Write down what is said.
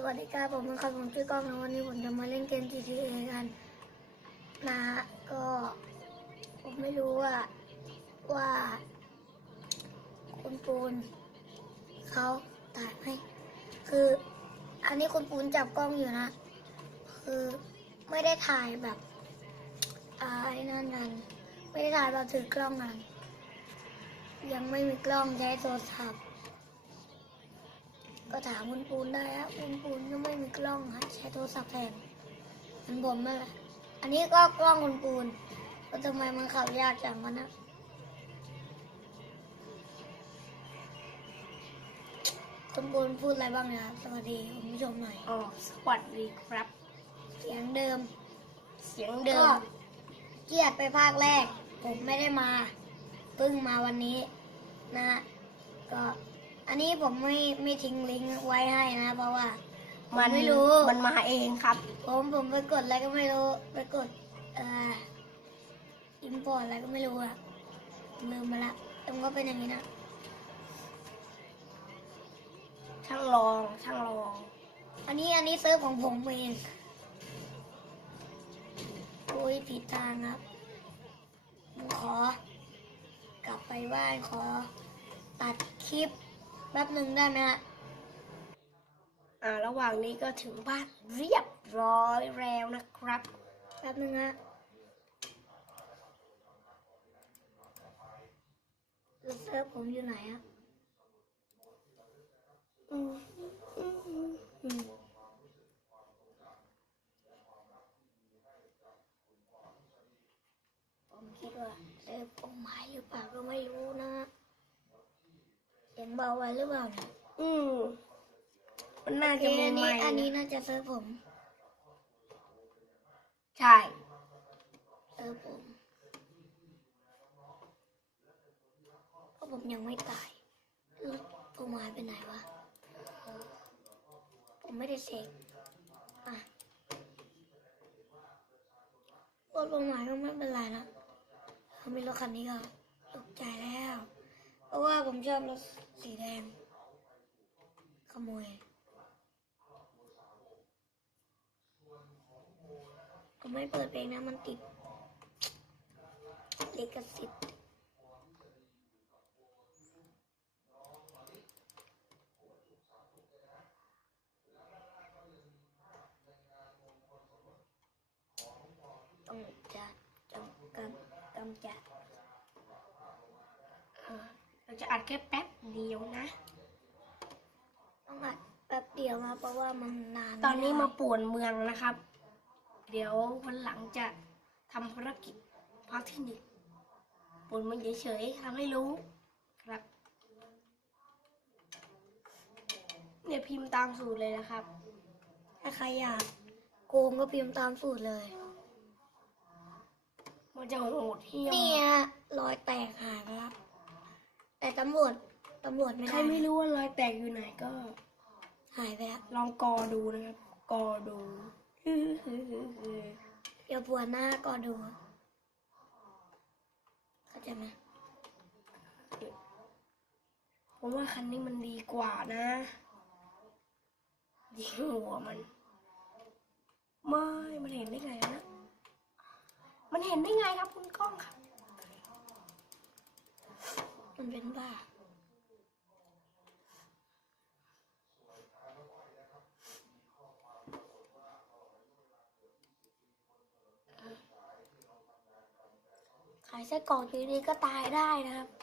สวัสดีครับผมเป็นครับผมชื่อกล้องนะวันนี้ผมจะมาเล่นเกม GTA กันนะก็ผมไม่รู้ว่าว่าคุณปูนเขาถ่ายไหมคืออันนี้คุณปูนจับกล้องอยู่นะ คือไม่ได้ถ่ายแบบอ่าไอ้นั่นกันไม่ได้ถ่ายแบบถือกล้องกันยังไม่มีกล้องใช้โทรศัพท์ ก็ถามคุณปูนได้ครับคุณปูนก็ไม่มีกล้องฮะใช้โทรศัพท์แทนเหมันผมนั่นแหละอันนี้ก็กล้องคุณปูนก็ทำไมมันขับยากจังวะนะคุณปูนพูดอะไรบ้างเนะครับสวัสดีคุณผู้ชมหน่อยอ๋อสวัสดีครับ เสียงเดิม เสียงเดิก็มเกียดไปภาคแรก ผมไม่ได้มาเพิ่งมาวันนี้นะฮะก็ อันนี้ผมไม่ไม่ทิ้งลิงก์ไว้ให้นะ เพราะว่าผมมันไม่รู้ มันมาเองครับ ผมผมไปกดอะไรก็ไม่รู้ไปกดเอ่ออิมพอร์ตอะไรก็ไม่รู้อะลืมมาละแต่มันก็เป็นอย่างนี้นะช่างลอง ช่างลอง อันนี้อันนี้เซิร์ฟของผมเองโอ้ยผิดทางครับผมขอกลับไปบ้านขอตัดคลิป แป๊บหนึ่งได้ไหมฮะอ่าระหว่างนี้ก็ถึงบ้านเรียบร้อยแล้วนะครับแป๊บหนึ่งฮะเซิร์ฟผมอยู่ไหนอะอืมอืมอือผมคิดว่าเซิร์ฟผมหายหรือเปล่าก็ไม่รู้นะ สียงเบาไว้หรือเปล่าเนี่ยอืมมันน่าโอเคจะมีอันไมนี้ค์อันนี้น่าจะเซิร์ฟผมใช่ เซิร์ฟผมเพราะผมยังไม่ตายแล้วผมหายไปไหนวะ ผมไม่ได้เสกอะรถผมหายก็ไม่เป็นไรนะเขามีรถคันนี้ก็ตกใจแล้ว เพราะว่าผมชอบรถสีแดง ขโมย ผมไม่เปิดเพลงนะมันติดลิขสิทธิ์ต้องจะจำกำกำจัด จะอัดแค่แป๊บเดียวนะ ต้องอัดแป๊บเดียวนะเพราะว่ามันนานตอนนี้ไได้มาป่วนเมืองนะครับ เดี๋ยววันหลังจะทำภารกิจภาคที่หนึ่งป่วนเมืองเฉยๆทำให้รู้ครับ เนี่ยพิมพ์ตามสูตรเลยนะครับ ถ้าใครอยากโกงก็พิมพ์ตามสูตรเลย มันจะโหดเหี้ยมนี่ฮะรอยแตกหายไป แล้วแต่ตำรวจตำรวจไม่ใครได้ไม่รู้ว่ารอยแตกอยู่ไหนก็ หายไปแล้วลองกอดูนะครับ กอดู เดี๋ยวปวดหน้าก็ดู เข้าใจไหมผมว่าคันนี้มันดีกว่านะยิงหัวมัน ไม่ มันเห็นได้ไงนะ มันเห็นได้ไงครับคุณกล้องครับ มันเป็นบ้าขายไส้กรอกอยู่ดีก็ตายได้นะครับ